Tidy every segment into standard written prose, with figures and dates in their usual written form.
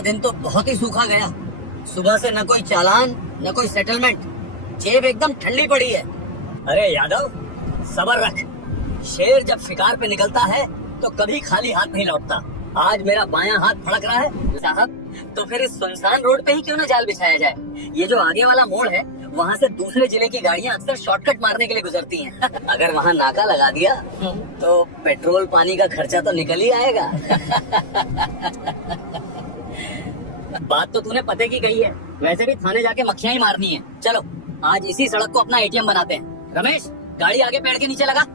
का दिन तो बहुत ही सूखा गया। सुबह से न कोई चालान न कोई सेटलमेंट, जेब एकदम ठंडी पड़ी है। अरे यादव, सब्र रख। शेर जब शिकार पे निकलता है तो कभी खाली हाथ नहीं लौटता। आज मेरा बायां हाथ फड़क रहा है साहब, तो फिर इस सुनसान रोड पे ही क्यों न जाल बिछाया जाए। ये जो आगे वाला मोड़ है, वहाँ से दूसरे जिले की गाड़ियाँ अक्सर शॉर्टकट मारने के लिए गुजरती हैं। अगर वहाँ नाका लगा दिया तो पेट्रोल पानी का खर्चा तो निकल ही आएगा। बात तो तूने पते की कही है, वैसे भी थाने जाके मक्खियाँ ही मारनी है। चलो आज इसी सड़क को अपना एटीएम बनाते हैं। रमेश, गाड़ी आगे पेड़ के नीचे लगा।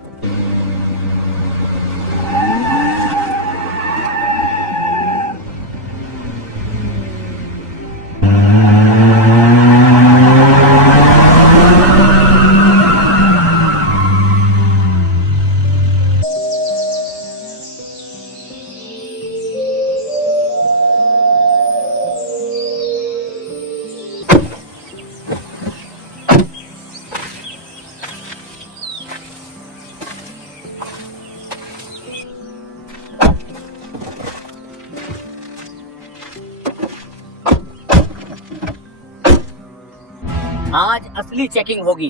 आज असली चेकिंग होगी।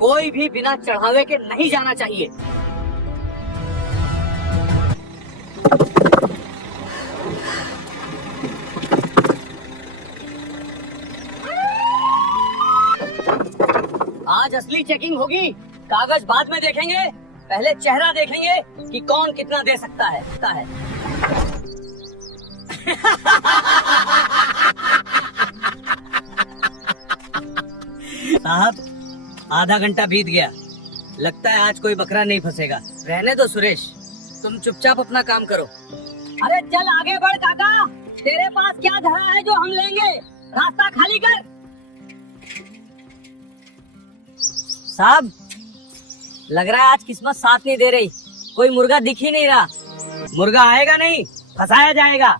कोई भी बिना चढ़ावे के नहीं जाना चाहिए। आज असली चेकिंग होगी। कागज बाद में देखेंगे, पहले चेहरा देखेंगे कि कौन कितना दे सकता है। साहब, आधा घंटा बीत गया। लगता है आज कोई बकरा नहीं फंसेगा। रहने दो सुरेश, तुम चुपचाप अपना काम करो। अरे चल आगे बढ़ काका, तेरे पास क्या धरा है जो हम लेंगे। रास्ता खाली कर। साहब, लग रहा है आज किस्मत साथ नहीं दे रही। कोई मुर्गा दिख ही नहीं रहा। मुर्गा आएगा नहीं, फंसाया जाएगा।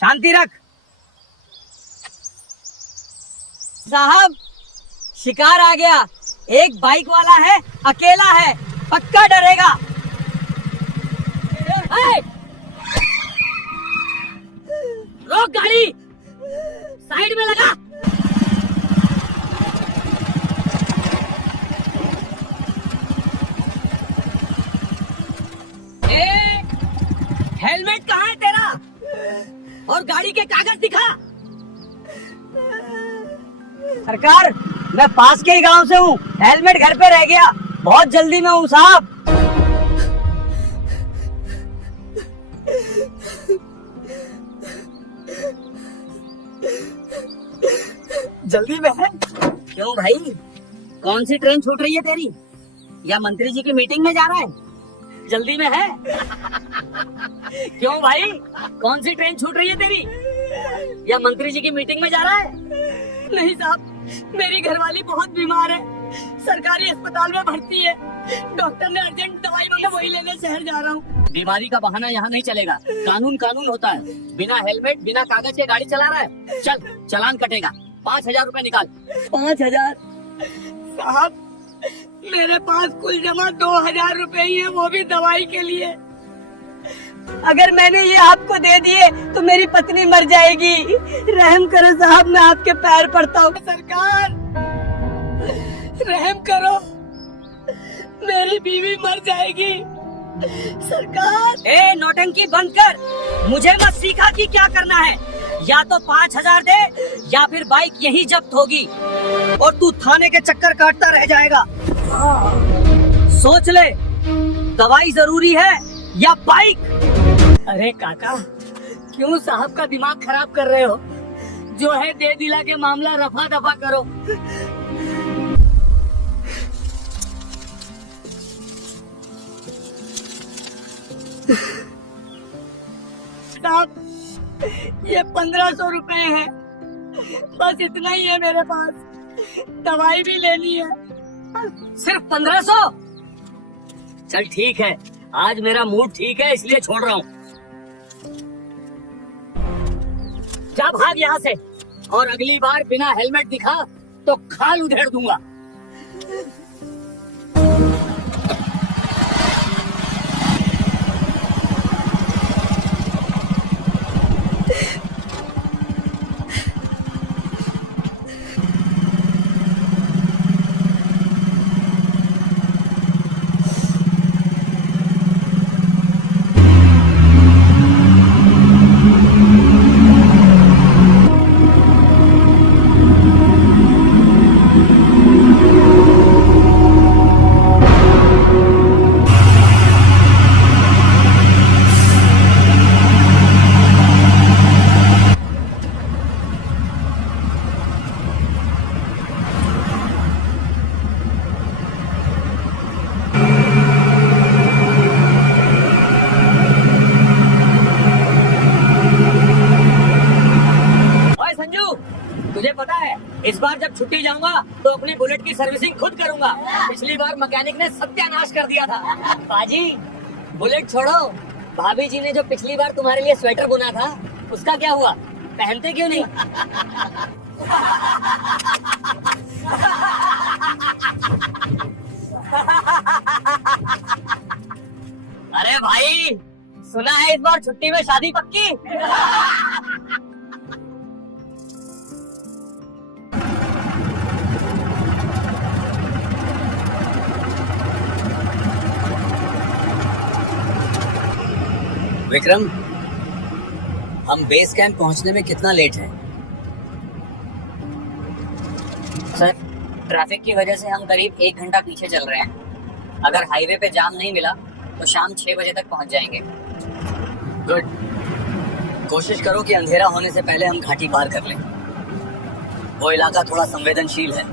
शांति रख। साहब, शिकार आ गया। एक बाइक वाला है, अकेला है, पक्का डरेगा। रोक गाड़ी, साइड में लगा। हेलमेट कहाँ है तेरा? और गाड़ी के कागज दिखा। सरकार, मैं पास के ही गांव से हूँ। हेलमेट घर पे रह गया। बहुत जल्दी में हूँ साहब। जल्दी में है? क्यों भाई, कौन सी ट्रेन छूट रही है तेरी? या मंत्री जी की मीटिंग में जा रहा है? जल्दी में है? क्यों भाई, कौन सी ट्रेन छूट रही है तेरी? या मंत्री जी की मीटिंग में जा रहा है? नहीं साहब, मेरी घरवाली बहुत बीमार है, सरकारी अस्पताल में भर्ती है। डॉक्टर ने अर्जेंट दवाई मांगी, वही लेने शहर जा रहा हूँ। बीमारी का बहाना यहाँ नहीं चलेगा। कानून कानून होता है। बिना हेलमेट बिना कागज के गाड़ी चला रहा है, चल चालान कटेगा। 5,000 रुपए निकाल। 5,000? साहब, मेरे पास कुल जमा 2,000 रुपए ही है, वो भी दवाई के लिए। अगर मैंने ये आपको दे दिए तो मेरी पत्नी मर जाएगी। रहम करो साहब, मैं आपके पैर पड़ता हूँ। सरकार, रहम करो, मेरी बीवी मर जाएगी। सरकार। ए नौटंकी बंद कर, मुझे मत सिखा कि क्या करना है। या तो 5,000 दे या फिर बाइक यही जब्त होगी और तू थाने के चक्कर काटता रह जाएगा। सोच ले, दवाई जरूरी है या बाइक? अरे काका, क्यों साहब का दिमाग खराब कर रहे हो? जो है दे दिला के मामला रफा दफा करो। साहब, ये 1,500 रुपए है, बस इतना ही है मेरे पास। दवाई भी लेनी है। सिर्फ 1,500? चल ठीक है, आज मेरा मूड ठीक है इसलिए छोड़ रहा हूँ। जा भाग यहाँ से, और अगली बार बिना हेलमेट दिखा तो खाल उधेड़ दूंगा। मुझे पता है इस बार जब छुट्टी जाऊंगा तो अपनी बुलेट की सर्विसिंग खुद करूंगा। पिछली बार मैकेनिक ने सत्यानाश कर दिया था। बाजी बुलेट छोड़ो, भाभी जी ने जो पिछली बार तुम्हारे लिए स्वेटर बुना था उसका क्या हुआ? पहनते क्यों नहीं? अरे भाई सुना है इस बार छुट्टी में शादी पक्की? विक्रम, हम बेस कैंप पहुंचने में कितना लेट है? सर, ट्रैफिक की वजह से हम करीब 1 घंटा पीछे चल रहे हैं। अगर हाईवे पे जाम नहीं मिला तो शाम 6 बजे तक पहुंच जाएंगे। गुड। कोशिश करो कि अंधेरा होने से पहले हम घाटी पार कर लें। वो इलाका थोड़ा संवेदनशील है।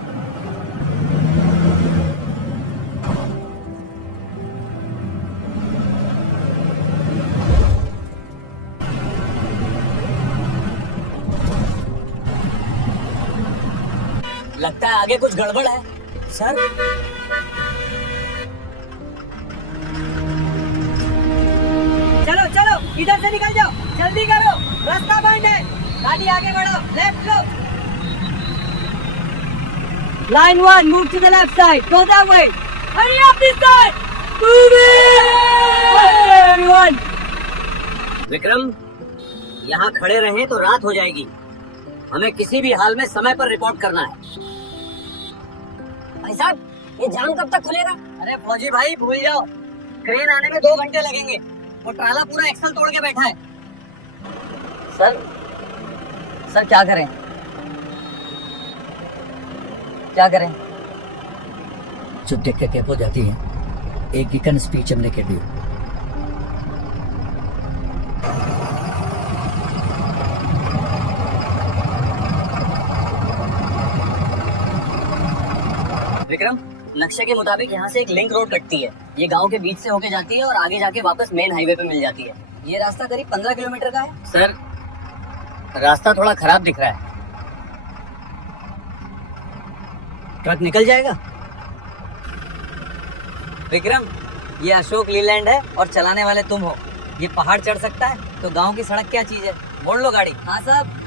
लगता है आगे कुछ गड़बड़ है सर। चलो चलो इधर से निकल जाओ, जल्दी करो, रास्ता बंद है। गाड़ी आगे बढ़ो, left low. Line 1, move to the left side. Go that way. Hurry up this side. Move it. Everyone. Vikram, यहाँ खड़े रहे तो रात हो जाएगी। हमें किसी भी हाल में समय पर रिपोर्ट करना है। भाई साहब, ये जाम कब तक खुलेगा? अरे फौजी भाई भूल जाओ, क्रेन आने में 2 घंटे लगेंगे। वो ट्राला पूरा एक्सल तोड़ के बैठा है। सर क्या करें? क्या करें? जो देख के कैप हो जाती है, एक गिकन स्पीच हमने के दियो। विक्रम, नक्शे के मुताबिक यहाँ से एक लिंक रोड कटती है। ये गांव के बीच से होके जाती है और आगे जाके वापस मेन हाईवे पे मिल जाती है। ये रास्ता करीब 15 किलोमीटर का है। सर, रास्ता थोड़ा खराब दिख रहा है। ट्रक निकल जाएगा? विक्रम, ये अशोक लीलैंड है और चलाने वाले तुम हो। ये पहाड़ चढ़ सकता है तो गांव की सड़क क्या चीज है? मोड़ लो गाड़ी। हाँ साहब।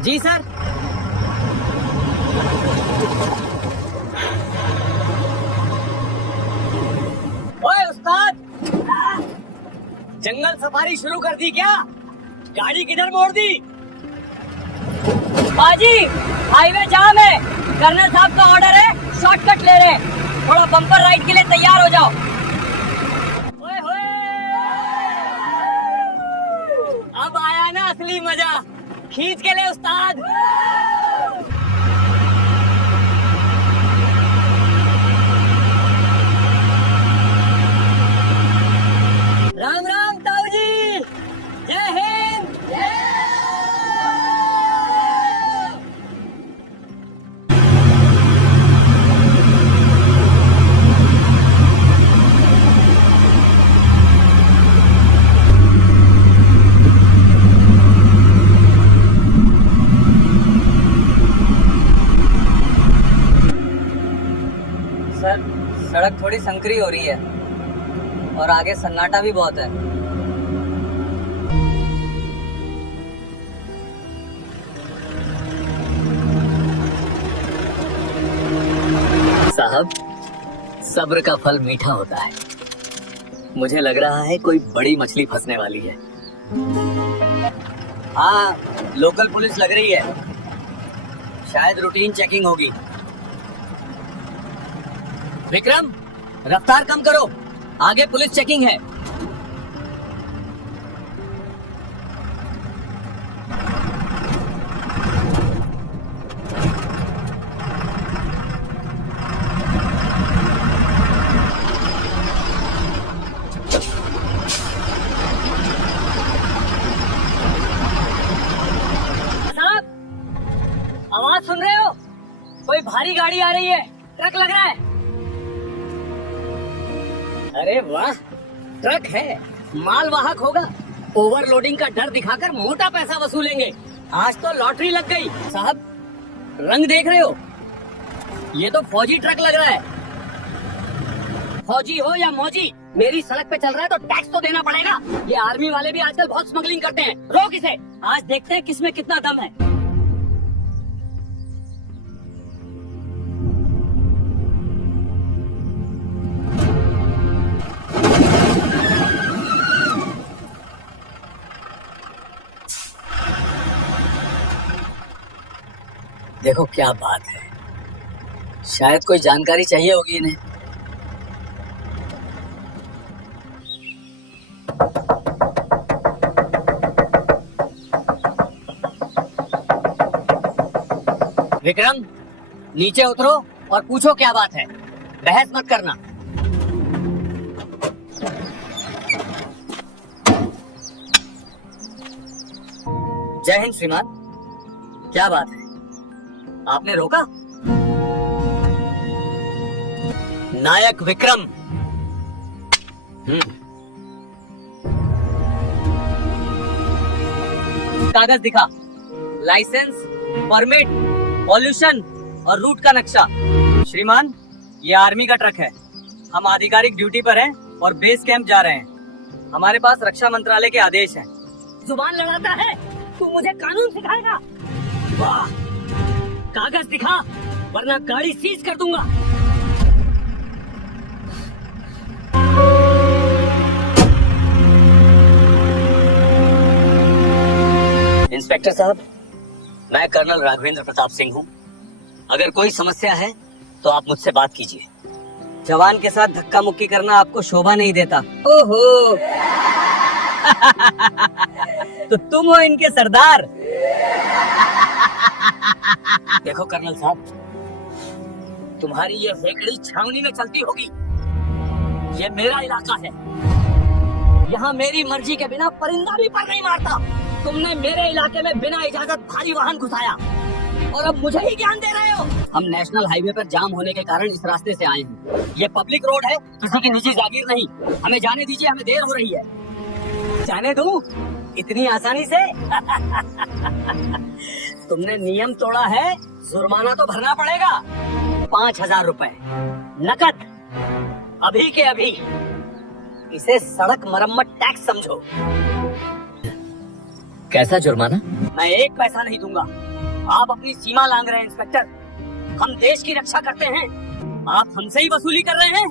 जी सर। ओए उस्ताद, जंगल सफारी शुरू कर दी क्या? गाड़ी किधर मोड़ दी? बाजी, हाईवे जाम है। कर्नल साहब का ऑर्डर है, शॉर्टकट ले रहे हैं। थोड़ा बम्पर राइड के लिए तैयार हो जाओ। ओए होए, अब आया ना असली मजा। खींच के ले उस्ताद। राम राम ताऊ जी, जय हिंद। सर, सड़क थोड़ी संकरी हो रही है और आगे सन्नाटा भी बहुत है। साहब, सब्र का फल मीठा होता है। मुझे लग रहा है कोई बड़ी मछली फंसने वाली है। हाँ, लोकल पुलिस लग रही है। शायद रूटीन चेकिंग होगी। विक्रम, रफ्तार कम करो, आगे पुलिस चेकिंग है। साहब, आवाज सुन रहे हो? कोई भारी गाड़ी आ रही है, ट्रक लग रहा है। अरे वाह, ट्रक है, मालवाहक होगा। ओवरलोडिंग का डर दिखाकर मोटा पैसा वसूलेंगे। आज तो लॉटरी लग गई। साहब, रंग देख रहे हो, ये तो फौजी ट्रक लग रहा है। फौजी हो या मौजी, मेरी सड़क पे चल रहा है तो टैक्स तो देना पड़ेगा। ये आर्मी वाले भी आजकल बहुत स्मगलिंग करते हैं। रोक इसे, आज देखते हैं किसमें कितना दम है। देखो क्या बात है, शायद कोई जानकारी चाहिए होगी इन्हें। विक्रम, नीचे उतरो और पूछो क्या बात है। बहस मत करना। जय हिंद श्रीमान, क्या बात है, आपने रोका? नायक विक्रम। कागज दिखा, लाइसेंस, परमिट, पॉल्यूशन और रूट का नक्शा। श्रीमान, ये आर्मी का ट्रक है। हम आधिकारिक ड्यूटी पर हैं और बेस कैंप जा रहे हैं। हमारे पास रक्षा मंत्रालय के आदेश हैं। जुबान लड़ाता है, तू मुझे कानून सिखाएगा? वाह, कागज दिखा वरना गाड़ी सीज कर दूंगा। इंस्पेक्टर साहब, मैं कर्नल राघवेंद्र प्रताप सिंह हूँ। अगर कोई समस्या है तो आप मुझसे बात कीजिए। जवान के साथ धक्का मुक्की करना आपको शोभा नहीं देता। ओहो तो तुम हो इनके सरदार। देखो कर्नल साहब, तुम्हारी ये हेकड़ी छावनी में चलती होगी। ये मेरा इलाका है, यहाँ मेरी मर्जी के बिना परिंदा भी पर नहीं मारता। तुमने मेरे इलाके में बिना इजाजत भारी वाहन घुसाया और अब मुझे ही ज्ञान दे रहे हो। हम नेशनल हाईवे पर जाम होने के कारण इस रास्ते से आए हैं। ये पब्लिक रोड है, किसी की निजी जागीर नहीं। हमें जाने दीजिए, हमें देर हो रही है। जाने दूं इतनी आसानी से? तुमने नियम तोड़ा है, जुर्माना तो भरना पड़ेगा। 5,000 रुपए नकद, अभी के अभी। इसे सड़क मरम्मत टैक्स समझो। कैसा जुर्माना? मैं एक पैसा नहीं दूंगा। आप अपनी सीमा लांघ रहे हैं इंस्पेक्टर। हम देश की रक्षा करते हैं, आप हमसे ही वसूली कर रहे हैं।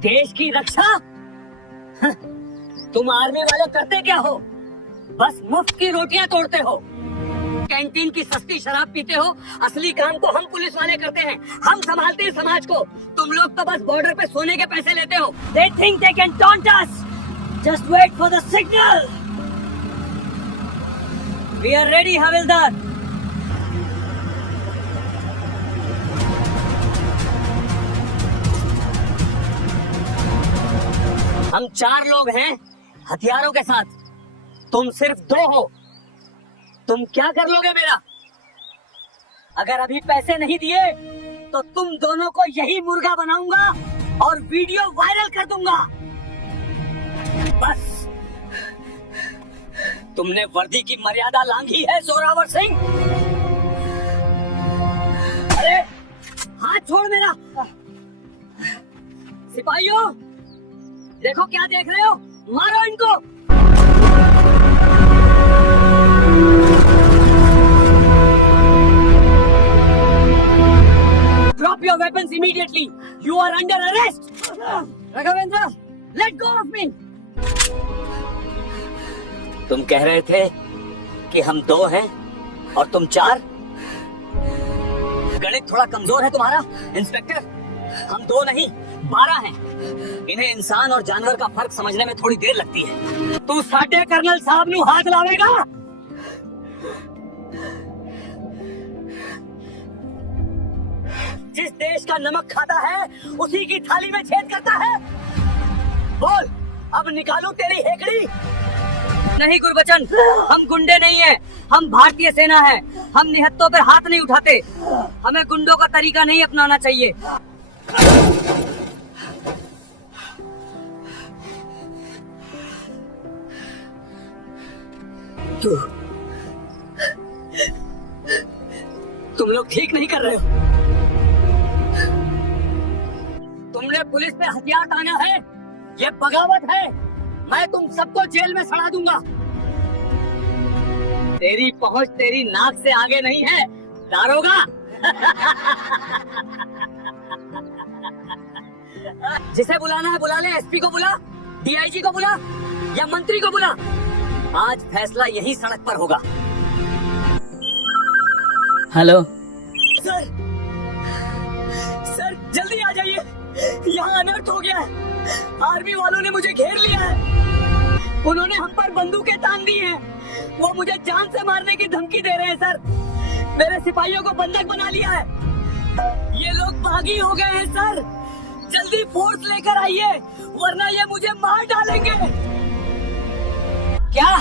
देश की रक्षा? तुम आर्मी वाले करते क्या हो? बस मुफ्त की रोटियां तोड़ते हो, कैंटीन की सस्ती शराब पीते हो। असली काम तो हम पुलिस वाले करते हैं। हम संभालते हैं समाज को। तुम लोग तो बस बॉर्डर पे सोने के पैसे लेते हो। They think they can taunt us. Just wait for the signal. We are ready, हवलदार। हम 4 लोग हैं हथियारों के साथ, तुम सिर्फ 2 हो। तुम क्या कर लोगे मेरा? अगर अभी पैसे नहीं दिए तो तुम दोनों को यही मुर्गा बनाऊंगा और वीडियो वायरल कर दूंगा। बस, तुमने वर्दी की मर्यादा लांघी है जोरावर सिंह। अरे हाथ छोड़ मेरा। सिपाहियों, देखो क्या देख रहे हो, मारो इनको। Drop your weapons immediately. You are under arrest. Raghavendra, let go of me. तुम कह रहे थे कि हम 2 हैं और तुम 4। गणित थोड़ा कमजोर है तुम्हारा इंस्पेक्टर। हम 2 नहीं 12 हैं। इन्हें इंसान और जानवर का फर्क समझने में थोड़ी देर लगती है। तू साडे कर्नल साहब नू हाथ लावेगा? जिस देश का नमक खाता है उसी की थाली में छेद करता है। बोल, अब निकालूं तेरी हेकड़ी? नहीं गुरबचन, हम गुंडे नहीं हैं, हम भारतीय सेना हैं। हम निहत्तों पर हाथ नहीं उठाते। हमें गुंडों का तरीका नहीं अपनाना चाहिए। तुम लोग ठीक नहीं कर रहे हो। तुमने पुलिस पे हथियार ताना है, ये बगावत है। मैं तुम सबको जेल में सड़ा दूंगा। तेरी पहुंच तेरी नाक से आगे नहीं है, दारोगा। जिसे बुलाना है बुला ले। एसपी को बुला, डीआईजी को बुला या मंत्री को बुला। आज फैसला यही सड़क पर होगा। हेलो सर, सर जल्दी आ जाइए, यहाँ अनर्थ हो गया है। आर्मी वालों ने मुझे घेर लिया है। उन्होंने हम पर बंदूकें तान दी हैं। वो मुझे जान से मारने की धमकी दे रहे हैं सर। मेरे सिपाहियों को बंधक बना लिया है। ये लोग बागी हो गए हैं सर। जल्दी फोर्स लेकर आइए, वरना ये मुझे मार डालेंगे। क्या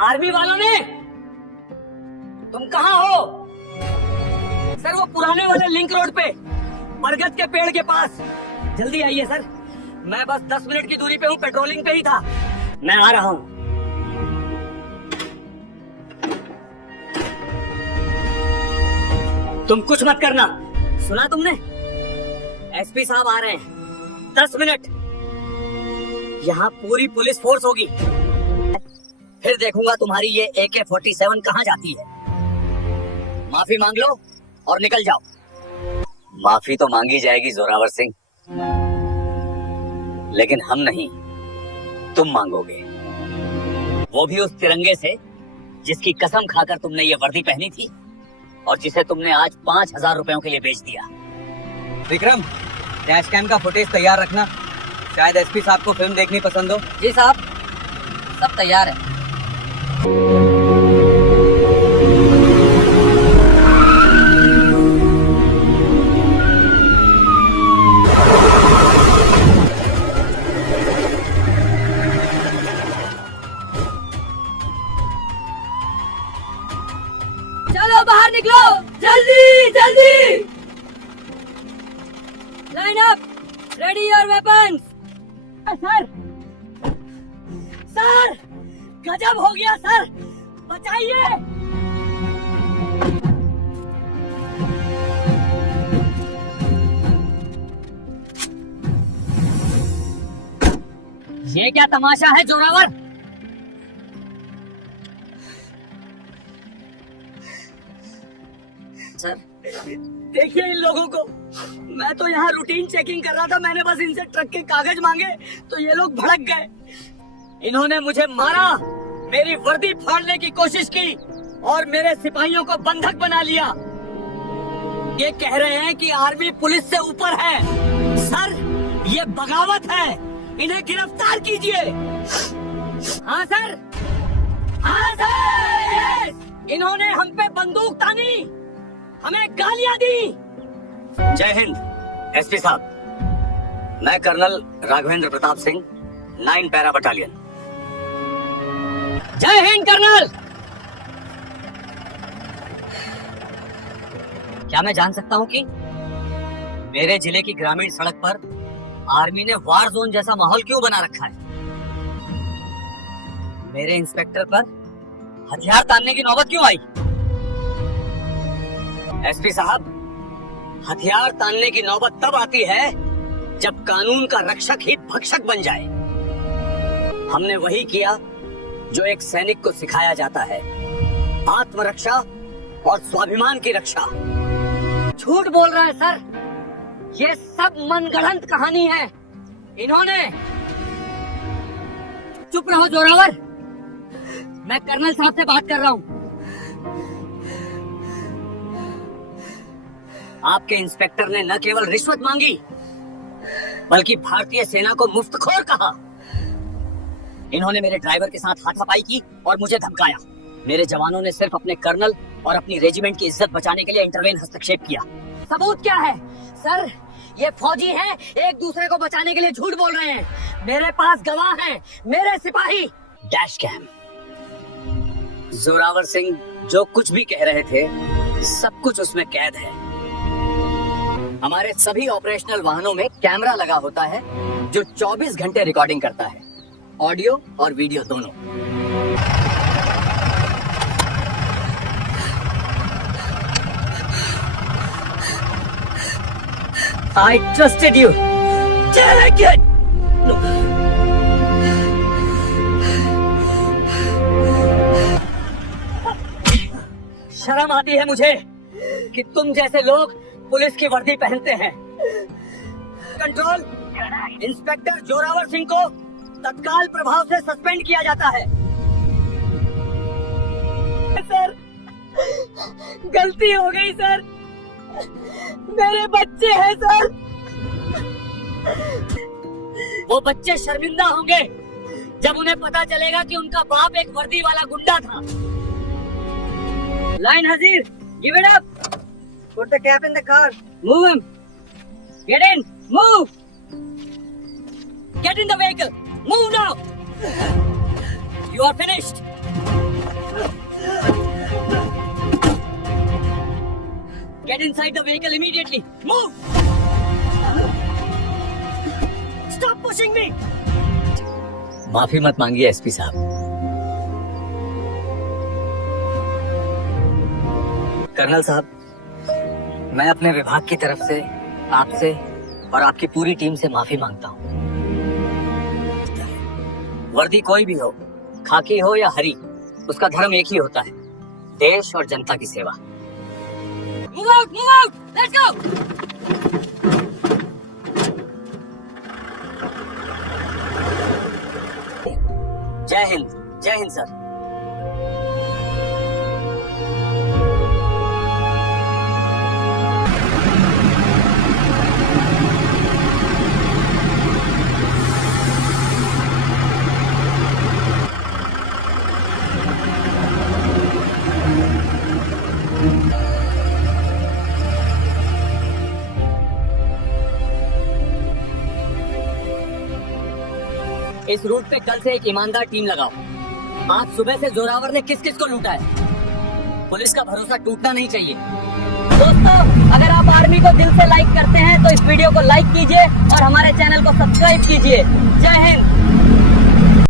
आर्मी वालों ने? तुम कहाँ हो? सर वो पुराने वाले लिंक रोड पे, बरगद के पेड़ के पास। जल्दी आइए सर। मैं बस 10 मिनट की दूरी पे हूँ, पेट्रोलिंग पे ही था। मैं आ रहा हूँ। तुम कुछ मत करना। सुना तुमने? एसपी साहब आ रहे हैं। 10 मिनट। यहाँ पूरी पुलिस फोर्स होगी। फिर देखूंगा तुम्हारी ये AK-47 कहाँ जाती है। माफी मांग लो और निकल जाओ। माफी तो मांगी जाएगी जोरावर सिंह, लेकिन हम नहीं, तुम मांगोगे। वो भी उस तिरंगे से जिसकी कसम खाकर तुमने ये वर्दी पहनी थी और जिसे तुमने आज 5,000 रुपयों के लिए बेच दिया। विक्रम, डैश कैम का फुटेज तैयार रखना। शायद एसपी साहब को फिल्म देखनी पसंद हो। जी साहब, सब तैयार है। चलो बाहर निकलो, जल्दी जल्दी। Line up, ready your weapons. Sir, sir गजब हो गया सर, बचाइए। ये क्या तमाशा है जोरावर? सर देखिए इन लोगों को। मैं तो यहाँ रूटीन चेकिंग कर रहा था। मैंने बस इनसे ट्रक के कागज मांगे तो ये लोग भड़क गए। इन्होंने मुझे मारा, मेरी वर्दी फाड़ने की कोशिश की और मेरे सिपाहियों को बंधक बना लिया। ये कह रहे हैं कि आर्मी पुलिस से ऊपर है। सर ये बगावत है, इन्हें गिरफ्तार कीजिए। हाँ सर, हाँ सर। इन्होंने हम पे बंदूक तानी, हमें गालियां दी। जय हिंद एसपी साहब, मैं colonel Raghavendra Pratap Singh, 9 para battalion. जय हिंद कर्नल। क्या मैं जान सकता हूँ कि मेरे जिले की ग्रामीण सड़क पर आर्मी ने वार जोन जैसा माहौल क्यों बना रखा है? मेरे इंस्पेक्टर पर हथियार तानने की नौबत क्यों आई? एसपी साहब, हथियार तानने की नौबत तब आती है जब कानून का रक्षक ही भक्षक बन जाए। हमने वही किया जो एक सैनिक को सिखाया जाता है, आत्मरक्षा और स्वाभिमान की रक्षा। झूठ बोल रहा है सर, ये सब मनगढ़ंत कहानी है। इन्होंने। चुप रहो जोरावर, मैं कर्नल साहब से बात कर रहा हूँ। आपके इंस्पेक्टर ने न केवल रिश्वत मांगी बल्कि भारतीय सेना को मुफ्तखोर कहा। इन्होंने मेरे ड्राइवर के साथ हाथापाई की और मुझे धमकाया। मेरे जवानों ने सिर्फ अपने कर्नल और अपनी रेजिमेंट की इज्जत बचाने के लिए इंटरवेन हस्तक्षेप किया। सबूत क्या है? सर ये फौजी हैं, एक दूसरे को बचाने के लिए झूठ बोल रहे हैं। मेरे पास गवाह हैं, मेरे सिपाही। Dash cam. जोरावर सिंह जो कुछ भी कह रहे थे सब कुछ उसमें कैद है। हमारे सभी ऑपरेशनल वाहनों में कैमरा लगा होता है जो 24 घंटे रिकॉर्डिंग करता है, ऑडियो और वीडियो दोनों। I trusted you. Take it. No. शर्म आती है मुझे कि तुम जैसे लोग पुलिस की वर्दी पहनते हैं। कंट्रोल, इंस्पेक्टर जोरावर सिंह को तत्काल प्रभाव से सस्पेंड किया जाता है। सर, गलती हो गई सर, मेरे बच्चे हैं सर। वो बच्चे शर्मिंदा होंगे जब उन्हें पता चलेगा कि उनका बाप एक वर्दी वाला गुंडा था। लाइन हाजिर, give it up. Put the cap in the car. Move him. Get in. Move. Get in the vehicle. Move now. You are finished. Get inside the vehicle immediately. Move. Stop pushing me. माफी मत मांगिए SP साहब। Colonel साहब, मैं अपने विभाग की तरफ से आपसे और आपकी पूरी टीम से माफी मांगता हूँ। वर्दी कोई भी हो, खाकी हो या हरी, उसका धर्म एक ही होता है, देश और जनता की सेवा। Move out, let's go. जय हिंद सर। इस रूट पे कल से एक ईमानदार टीम लगाओ। आज सुबह से जोरावर ने किस किस को लूटा है, पुलिस का भरोसा टूटना नहीं चाहिए। दोस्तों, अगर आप आर्मी को दिल से लाइक करते हैं तो इस वीडियो को लाइक कीजिए और हमारे चैनल को सब्सक्राइब कीजिए। जय हिंद।